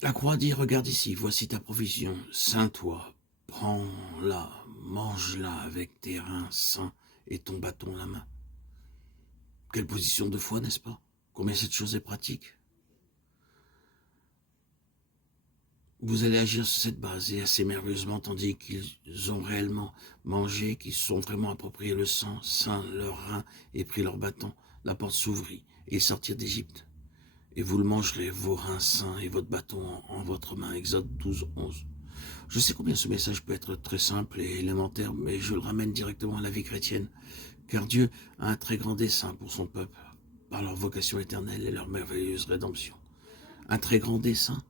La croix dit, regarde ici, voici ta provision, ceins-toi, prends-la, mange-la avec tes reins sains et ton bâton à la main. Quelle position de foi, n'est-ce pas? Combien cette chose est pratique? Vous allez agir sur cette base et assez merveilleusement, tandis qu'ils ont réellement mangé, qu'ils se sont vraiment appropriés le sang, saint leurs reins et pris leur bâton, la porte s'ouvrit et ils sortirent d'Égypte. Et vous le mangerez, vos reins saints et votre bâton en votre main. Exode 12, 11. Je sais combien ce message peut être très simple et élémentaire, mais je le ramène directement à la vie chrétienne, car Dieu a un très grand dessein pour son peuple, par leur vocation éternelle et leur merveilleuse rédemption. Un très grand dessein,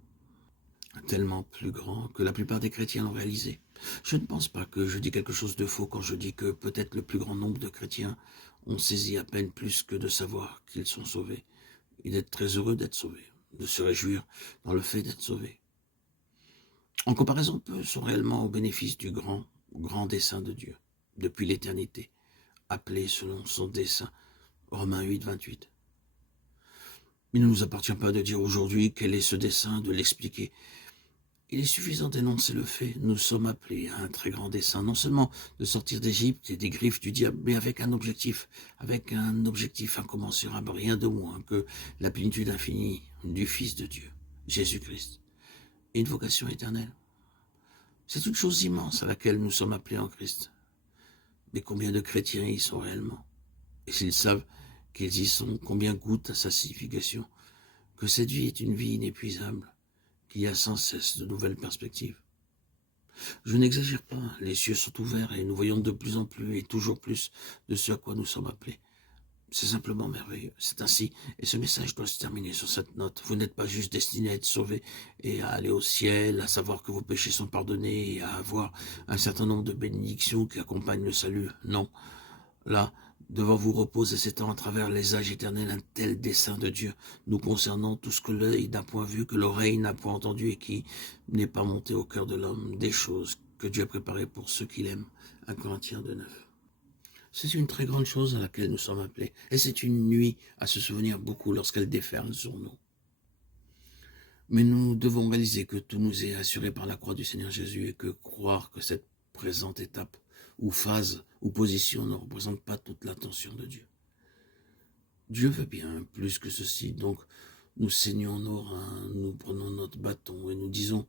tellement plus grand que la plupart des chrétiens l'ont réalisé. Je ne pense pas que je dis quelque chose de faux quand je dis que peut-être le plus grand nombre de chrétiens ont saisi à peine plus que de savoir qu'ils sont sauvés et d'être très heureux d'être sauvés, de se réjouir dans le fait d'être sauvés. En comparaison, peu sont réellement au bénéfice du grand dessein de Dieu, depuis l'éternité, appelé selon son dessein, Romains 8, 28. Il ne nous appartient pas de dire aujourd'hui quel est ce dessein, de l'expliquer. Il est suffisant d'énoncer le fait. Nous sommes appelés à un très grand dessein, non seulement de sortir d'Égypte et des griffes du diable, mais avec un objectif incommensurable, rien de moins que la plénitude infinie du Fils de Dieu, Jésus-Christ, et une vocation éternelle. C'est une chose immense à laquelle nous sommes appelés en Christ. Mais combien de chrétiens y sont réellement? Et s'ils savent qu'ils y sont, combien goûtent à sa signification? Que cette vie est une vie inépuisable, qu'il y a sans cesse de nouvelles perspectives. Je n'exagère pas, les cieux sont ouverts et nous voyons de plus en plus et toujours plus de ce à quoi nous sommes appelés. C'est simplement merveilleux, c'est ainsi, et ce message doit se terminer sur cette note. Vous n'êtes pas juste destinés à être sauvés et à aller au ciel, à savoir que vos péchés sont pardonnés et à avoir un certain nombre de bénédictions qui accompagnent le salut. Non, là, devant vous repose et s'étend à travers les âges éternels un tel dessein de Dieu, nous concernant tout ce que l'œil n'a point vu, que l'oreille n'a point entendu et qui n'est pas monté au cœur de l'homme, des choses que Dieu a préparées pour ceux qu'il aime. 1 Corinthiens 2:9. C'est une très grande chose à laquelle nous sommes appelés, et c'est une nuit à se souvenir beaucoup lorsqu'elle déferle sur nous. Mais nous devons réaliser que tout nous est assuré par la croix du Seigneur Jésus et que croire que cette présente étape ou phase ou position ne représente pas toute l'attention de Dieu. Dieu veut bien plus que ceci, donc nous saignons nos reins, nous prenons notre bâton et nous disons,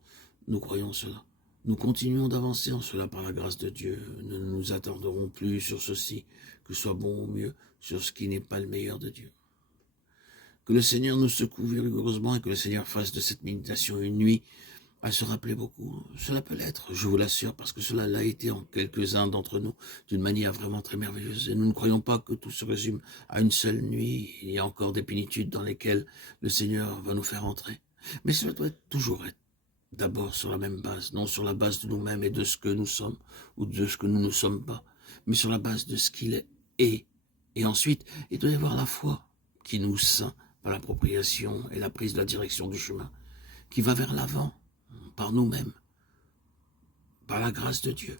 nous croyons cela. Nous continuons d'avancer en cela par la grâce de Dieu. Nous ne nous attarderons plus sur ceci, que ce soit bon ou mieux, sur ce qui n'est pas le meilleur de Dieu. Que le Seigneur nous secoue vigoureusement et que le Seigneur fasse de cette méditation une nuit à se rappeler beaucoup. Cela peut l'être, je vous l'assure, parce que cela l'a été en quelques-uns d'entre nous d'une manière vraiment très merveilleuse. Et nous ne croyons pas que tout se résume à une seule nuit. Il y a encore des plénitudes dans lesquelles le Seigneur va nous faire entrer. Mais cela doit toujours être d'abord sur la même base, non sur la base de nous-mêmes et de ce que nous sommes ou de ce que nous ne sommes pas, mais sur la base de ce qu'il est. Et ensuite, il doit y avoir la foi qui nous ceint par l'appropriation et la prise de la direction du chemin, qui va vers l'avant par nous-mêmes, par la grâce de Dieu.